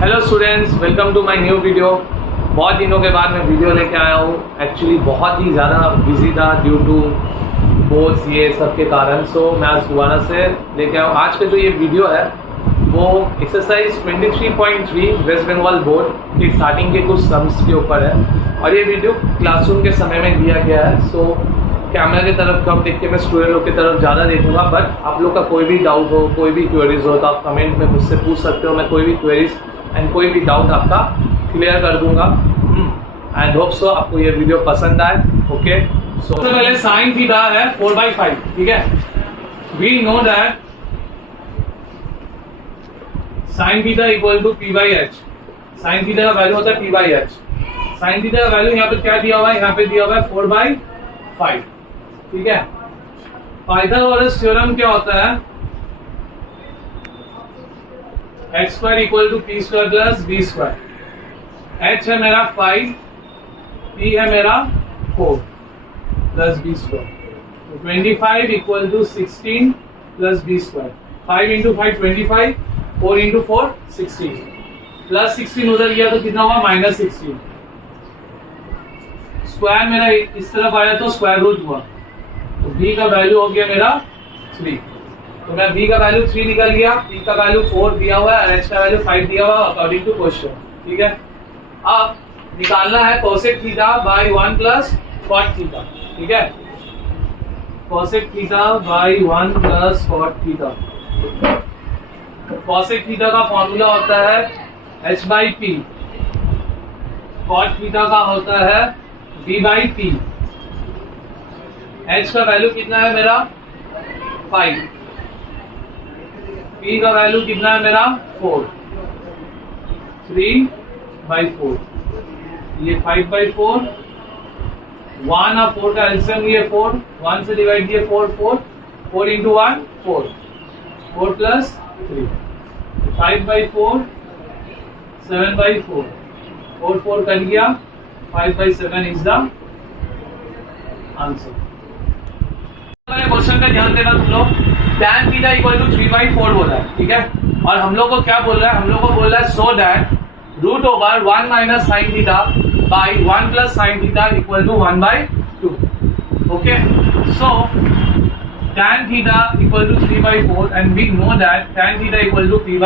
Hello students, welcome to my new video. बहुत दिनों के बाद मैं वीडियो लेके आया हूँ। एक्चुअली बहुत ही ज़्यादा बिजी था ड्यू टू बोर्ड्स ये सब के कारण। सो मैं आज दोबारा से लेके आया हूँ। आज का जो ये वीडियो है वो एक्सरसाइज 23.3 वेस्ट बंगाल बोर्ड के स्टार्टिंग के कुछ सम्स के ऊपर है और ये वीडियो क्लासरूम के समय में दिया गया है। सो कैमरा की तरफ कम देख के मैं स्टूडेंट लोग की तरफ ज़्यादा देखूंगा। बट आप लोग का कोई भी डाउट हो, कोई भी क्वेरीज हो तो आप कमेंट में मुझसे पूछ सकते हो। मैं कोई भी क्वेरीज एंड कोई भी डाउट आपका क्लियर कर दूंगा। आई होप सो आपको ये वीडियो पसंद आए। ओके, सो सबसे पहले साइन थीटा है 4/5। ठीक है, we know that sine theta equal to p/h। Sine theta का वैल्यू होता है p/h। साइन थीटा का वैल्यू यहाँ पे क्या दिया हुआ है, यहाँ पे दिया हुआ है 4/5। ठीक है, पाइथागोरस थ्योरम क्या होता है, x² equal to p² plus b²। h है मेरा 5, p है मेरा 4 plus b²। 25 equal to 16 plus b²। 5 into 5 25, 4 into 4 16 plus 16 उधर गया तो कितना हुआ, -16। स्क्वायर मेरा इस तरफ आया तो स्क्वायर रूट हुआ, तो b का वैल्यू हो गया मेरा 3। तो मैं b का वैल्यू 3 निकल गया, p का वैल्यू 4 दिया हुआ है और h का वैल्यू 5 दिया हुआ है अकॉर्डिंग टू क्वेश्चन। ठीक है, अब निकालना है cosec theta by 1 plus cot theta. ठीक है, cosec theta by 1 plus cot theta. Cosec theta का फॉर्मूला होता है h/p। कॉट थीटा का होता है v/p। h का वैल्यू कितना है मेरा 5, p का वैल्यू कितना है मेरा 4, 3/4। ये 5/4, 1 और 4 का एलसीएम लिए 4, 1 से डिवाइड किए 4 इंटू 1 4 प्लस 3, 5/4, 7/4, 4 कर गया, 5/7 इज द आंसर। क्वेश्चन का ध्यान देना तुम लोग। tan थीटा इक्वल टू 3/4 बोला है। ठीक है, और हम लोग को क्या बोल रहा है, हम लोग को बोल रहा है so that root over 1 minus sine theta by 1 plus sine theta equal to 1/2। Okay, so tan theta equal to 3/4 and we know that tan theta equal to p/b।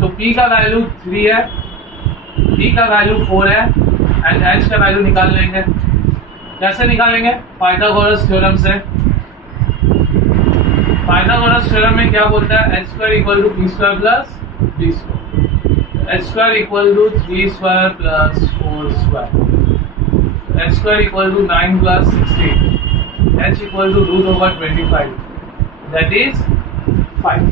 तो p का वैल्यू 3 है, p का value 4 है and h का value निकाल लेंगे। कैसे निकालेंगे, पाइथागोरस थ्योरम से। पाइथागोरस थ्योरम में क्या बोलता है, h² equal to p² plus b²। h² equal to 3² plus 4²। h² equal to 9 plus 16। h equal to root over 25 that is 5।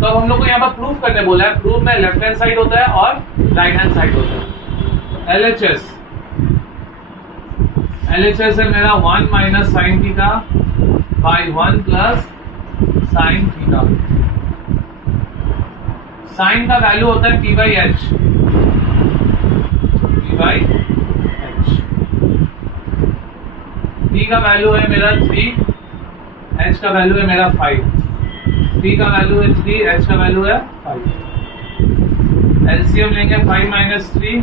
तो अब हम लोग को यहाँ पर प्रूफ करने बोला है। प्रूफ में लेफ्ट हैंड साइड होता है और राइट हैंड साइड होता है। LHS है मेरा 1 minus sine theta by 1 plus sine theta. Sine का वैल्यू होता है p/h। p का वैल्यू है मेरा 3, h का वैल्यू है मेरा 5। p का वैल्यू है 3, h का वैल्यू है 5। एलसीएम लेंगे 5 माइनस 3,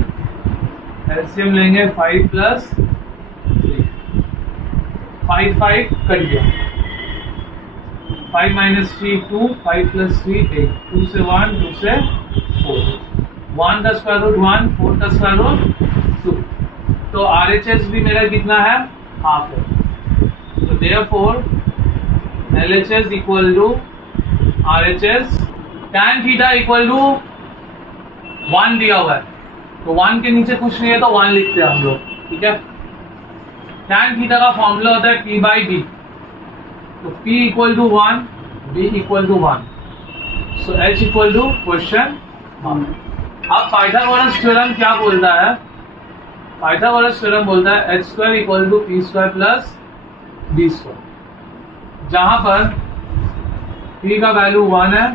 एलसीएम लेंगे 5 प्लस 5 कट गया। 5 माइनस 3 2, 5 प्लस 3 8, 2 से 1, 2 से 4, 1 का स्क्वायर रूट 1, 4 का स्क्वायर रूट 2। तो RHS भी मेरा कितना है, हाफ है। तो therefore LHS equal to RHS। tan theta equal to 1 दिया हुआ है, तो 1 के नीचे कुछ नहीं है तो 1 लिखते हैं हम लोग। ठीक है, tan थीटा का फॉर्मूला होता है p/b। तो p equal to 1, b equal to 1, so h equal to question. अब पाइथागोरस थ्योरम क्या बोलता है, पाइथागोरस थ्योरम बोलता है h² equal to p² plus b²। जहां पर p का वैल्यू 1 है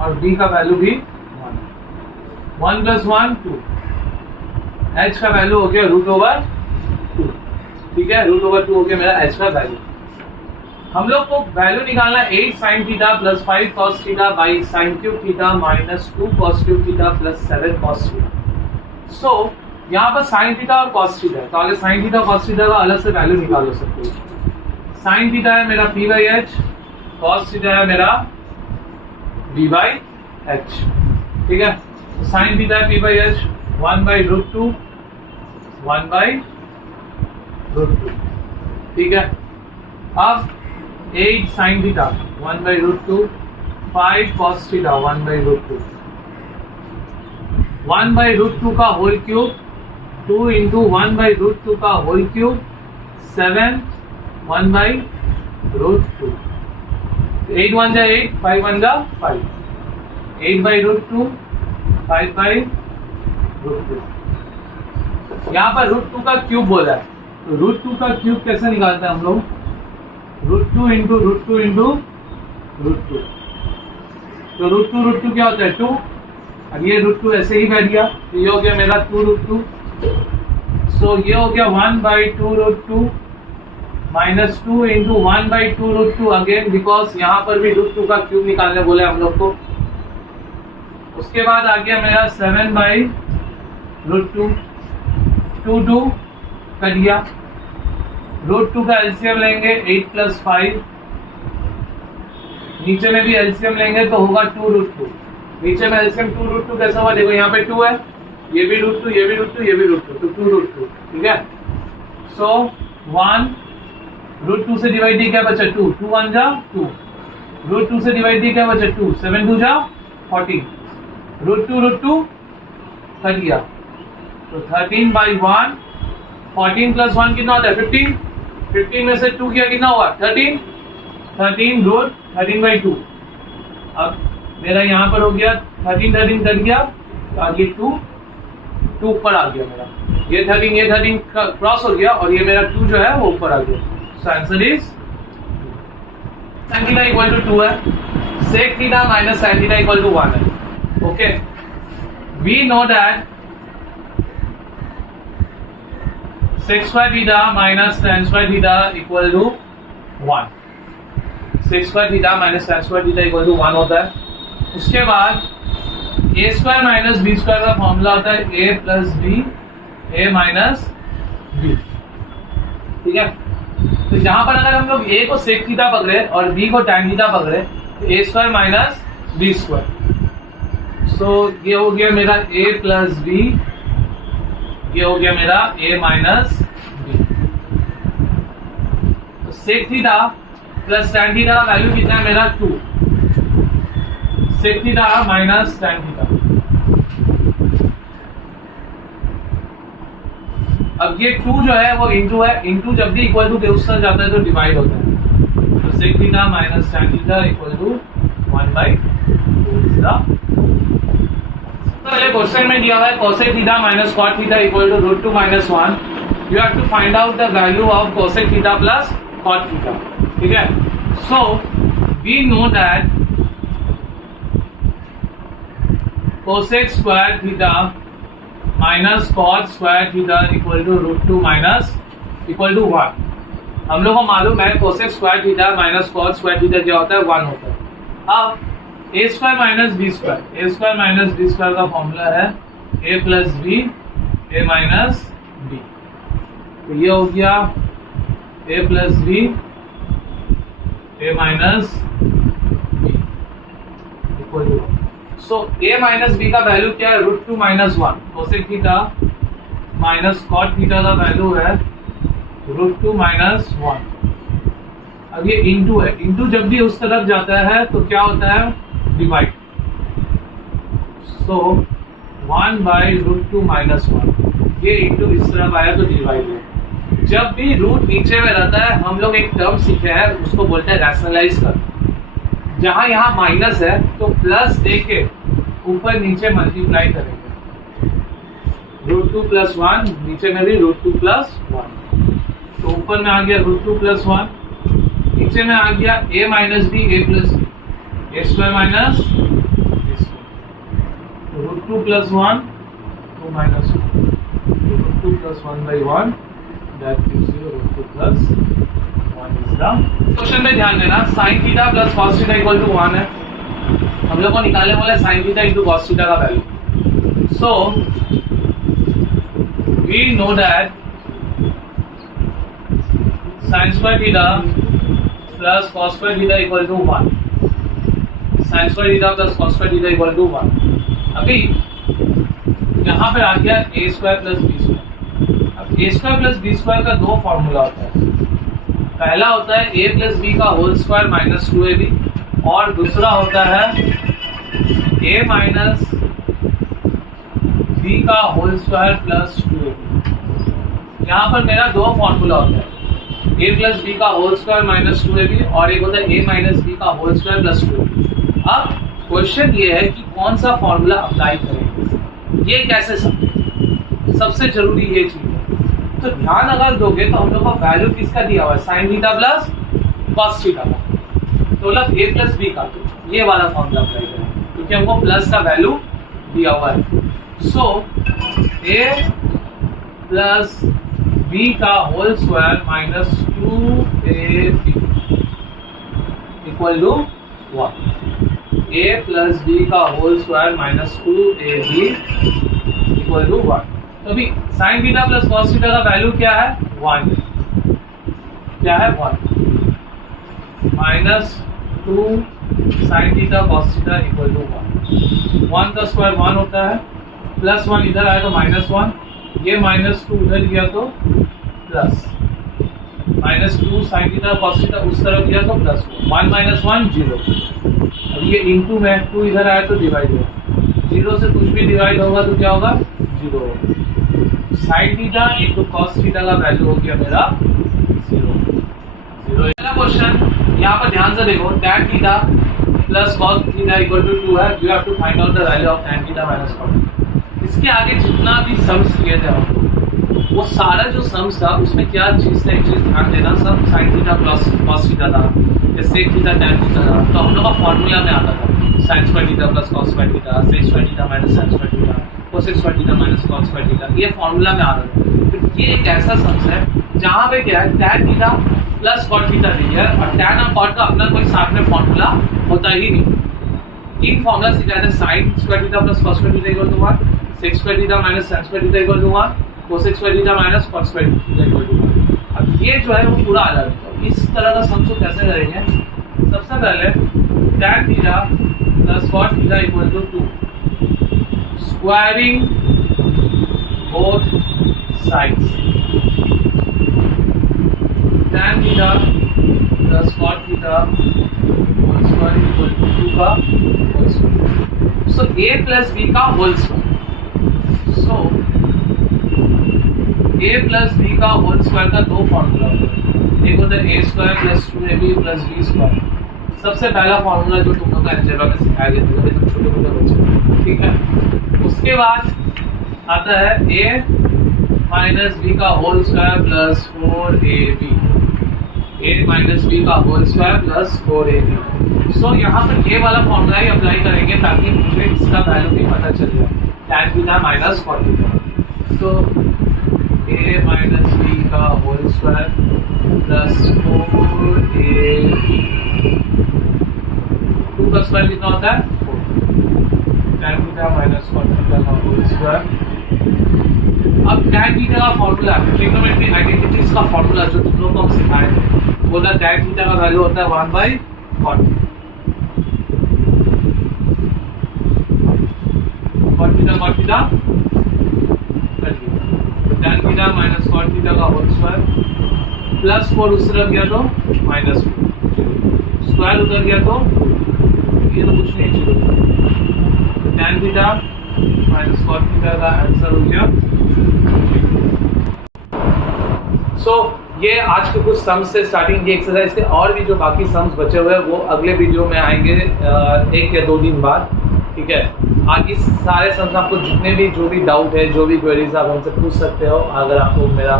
और b का वैल्यू भी 1 है। 1 प्लस 1 2, h का वैल्यू हो गया रूट ओवर 2। ठीक है, रूट ओवर 2 हो गया मेरा h का वैल्यू। हम लोग को वैल्यू निकालना 8 sin theta plus 5 cos theta by sin cube theta minus 2 cos cube theta plus 7 cos theta. So यहाँ पर sin थीटा और cos थीटा है, तो आगे sin थीटा cos थीटा का अलग से वैल्यू निकाल सकते हो। sin थीटा है मेरा p by h, cos theta है मेरा b बाई एच, ठीक है। sin थीटा है p by h 1 by root 2 1 by root 2, ठीक है। अब 8 sin theta 1 by root 2, 5 cos theta 1 by root 2, 1 by root 2 का whole cube 2 into 1 by root 2 का होल क्यूब 7 1 by root 2, 8 1 जा 8, 5 1 जा 5, 8 by root 2, 5 by root 2। यहाँ पर रूट 2 का क्यूब बोला है, तो रूट 2 का क्यूब कैसे निकालते हैं हम लोग? Root 2 into root 2 into root 2, तो रूट 2 क्या होता है 2, अब ये रूट 2 ऐसे ही बैठ गया, तो ये हो गया मेरा 2 रूट 2। सो ये हो गया 1 by 2 root 2 minus 2 into 1 by 2 root 2 again, because यहाँ पर भी रूट 2 का क्यूब निकालने बोले हम लोग को। उसके बाद आ गया मेरा 7 बाई रूट 2, 2 2 कर दिया। रूट 2 का एलसीएम लेंगे 8 प्लस 5, नीचे में भी एलसीएम लेंगे तो होगा 2 रूट 2, नीचे में एलसीएम 2 रूट 2 कैसा हुआ देखो, यहाँ पे 2 है, ये भी रूट 2, ये भी रूट 2, ये भी रूट 2, तो 2 रूट 2, ठीक है। सो 1 रूट 2 से डिवाइड दिया क्या बचा 2, 2 1 जा 2, रूट 2 से डिवाइड दिया क्या बचा 2, 7 2 जा 14, रूट 2 कर दिया, तो 13 बाई 1, 14 प्लस 1 कितना होता है 15, 15 में से 2 किया कितना हुआ 13, 13 रूट 13 बाई 2। अब मेरा यहाँ पर हो गया 13 कर गया, और ये 2 ऊपर आ गया मेरा, ये 13 क्रॉस हो गया, और ये मेरा 2 जो है वो ऊपर आ गया। So answer is sin theta equal to 2 है, sec theta minus sin theta equal to 1 है। Okay, we know that sec square theta minus tan square theta equal to 1, sec square theta minus tan square theta equal to 1 होता है। उसके बाद a square minus b square का formula होता है a plus b, a minus b, ठीक है। तो यहाँ पर अगर हम लोग a को sec थीटा पकड़े और b को tan थीटा पकड़े तो a square minus b square, सो ये हो गया मेरा a plus b, ये हो गया मेरा a माइनस b। तो sec theta plus tan theta का वैल्यू कितना है मेरा 2, sec theta minus tan theta. अब ये 2 जो है वो इंटू है, इंटू जब भी इक्वल टू के उससे जाता है तो डिवाइड होता है, तो sec theta minus tan theta equal to 1 by 2 is the. Question में दिया हुआ है cosec theta minus cot theta equal to root 2 minus 1, you have to find out the value of cosec theta plus cot theta, ठीक है। So we know that cosec square theta minus cot square theta equal to root 2 minus equal to 1। हम लोग को मालूम है cosec square theta minus cot square theta क्या होता है 1 होता है। अब ए square minus B square, A square minus B square का फॉर्मूला है ए plus B, A minus B, तो ये हो गया A plus B, A minus B equal to. So A minus B का वैल्यू क्या है root 2 minus 1, cosec theta minus cot theta का वैल्यू है रूट 2 माइनस 1। अब ये इंटू है, इंटू जब भी उस तरफ जाता है तो क्या होता है divide, so 1 by root 2 minus 1, ये इंटू इस तरफ आया तो डिवाइड है। जब भी रूट नीचे में रहता है हम लोग एक टर्म सीखे हैं उसको बोलते हैं रैशनलाइज कर, जहां यहाँ माइनस है तो प्लस दे के ऊपर नीचे मल्टीप्लाई करेंगे, रूट 2 प्लस 1, नीचे में भी रूट 2 प्लस 1, तो ऊपर में आ गया रूट 2 प्लस 1, नीचे में आ गया a minus B, a plus B, A square minus root 2 plus 1, 2 minus 1, root 2 plus 1 by 1, that gives you root 2 plus 1। Question में ध्यान देना, sine theta plus cos theta equal to 1 है। हम लोग को निकालने वाला है sine theta into cos theta का value. So we know that sine square theta plus cos square theta equal to 1। Sine square theta plus cos square theta equal to 1। अभी यहाँ पे आ गया a square plus b square. अब ए square plus b square का दो formula होता है। पहला होता है ए प्लस बी का होल स्क्वायर माइनस 2ab, और दूसरा होता है ए माइनस बी का होल स्क्वायर प्लस 2ab। यहाँ पर मेरा दो फॉर्मूला होता है, ए प्लस बी का होल स्क्वायर माइनस 2ab, और एक होता है ए माइनस बी का होल स्क्वायर प्लस 2ab। अब क्वेश्चन ये है कि कौन सा फॉर्मूला अप्लाई करेंगे, ये कैसे समझें, सबसे जरूरी ये चीज है। तो ध्यान अगर दोगे तो हम लोग का वैल्यू किसका दिया हुआ है, sine theta plus cos theta का, तो मतलब ए प्लस बी का, तो ये वाला फॉर्मूला अप्लाई करेंगे क्योंकि हमको प्लस का वैल्यू दिया हुआ है। सो ए प्लस बी का whole square minus 2ab equal to 1। A plus B का whole square minus 2ab equal to 1। तो अभी sine theta plus cos theta का वैल्यू क्या है, 1। क्या है, 1 minus 2 sine theta cos theta equal to 1। 1 का स्क्वायर 1 होता है, प्लस 1 इधर आया तो माइनस 1, ये माइनस 2 उधर गया तो plus, minus 2 sine theta cos theta उस तरफ गया तो प्लस 1 माइनस 1 0। अब ये इंटू में 2 इधर आया तो डिवाइड होगा, 0 से कुछ भी डिवाइड होगा तो क्या होगा, 0 होगा। Sign theta into cos theta का वैल्यू हो गया मेरा 0। पहला क्वेश्चन यहाँ पर ध्यान से देखो, tan theta plus cos theta equal to 2 है। You have to find out the value of tan theta minus cos. इसके आगे जितना भी सम्स किए थे हमको, वो सारा जो सम्स था उसमें क्या चीज था, एक चीज ध्यान देना, सब sign theta plus cos theta था, सेक थीटा tan थीटा था। तो हम लोग का फॉर्मूला में आता था sine square theta plus cos square theta, sec square theta minus sine square theta, cosec square theta minus cos square theta, ये फॉर्मूला में आ रहा है। तो ये एक ऐसा सम्स है जहाँ पे क्या है, tan theta plus cot theta दी है, और tan और कॉट का अपना कोई साथ में फॉर्मूला होता ही नहीं। इन फॉर्मूला से क्या है, sine square theta plus cos square theta equal to 1, sec square theta minus sine square theta equal to 1, cosec square theta minus cot square theta equal to 1। अब ये जो है वो पूरा आ जाता है। इस तरह का सम्स को कैसे करेंगे, सबसे पहले tan theta plus cot theta equal to 2, squaring both sides, tan theta plus cot theta whole square equal to 2 का whole square. So a plus b का whole square. So a plus b का whole square का दो formula होता है, एक होता है a square plus 2ab plus b square। सबसे पहला फॉर्मूला जो तुम लोग का अलजेब्रा में सिखाया गया था जब छोटे छोटे बच्चे, ठीक है। उसके बाद आता है a माइनस बी का whole square plus 4ab, a minus B का whole square plus 4ab। So यहाँ पर ये वाला फॉर्मूला ही अप्लाई करेंगे ताकि मुझे इसका वैल्यू भी पता चल जाए, tan theta minus cot theta. तो a माइनस बी का होल स्क्वायर प्लस 4ab, 2 का स्क्वायर कितना होता है, 4, tan theta minus cot theta का होल स्क्वायर। अब tan थीटा का फॉर्मूला, ट्रिग्नोमेट्रिक आइडेंटिटीज का फॉर्मूला जो तुम लोगों को हम सिखाए थे, बोला tan थीटा का वैल्यू होता है 1/cot। cot थीटा तो tan theta minus cot theta का होल स्क्वायर प्लस 4 उस तरफ गया तो माइनस 4, स्क्वायर उधर गया तो ये तो कुछ नहीं, 0। tan theta minus cot theta का आंसर हो गया। सो ये आज के कुछ सम्स से स्टार्टिंग की एक्सरसाइज के, और भी जो बाकी सम्स बचे हुए हैं वो अगले वीडियो में आएंगे 1 या 2 दिन बाद, ठीक है। बाकी सारे सम्स आपको जितने भी जो भी डाउट है, जो भी क्वेरीज आप हमसे पूछ सकते हो। अगर आपको मेरा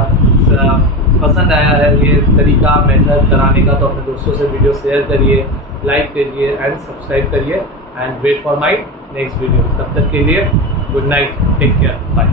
पसंद आया है ये तरीका मेथड कराने का तो अपने दोस्तों से वीडियो शेयर करिए, लाइक करिए एंड सब्सक्राइब करिए and wait for my next video. तब तक के लिए good night, take care, bye.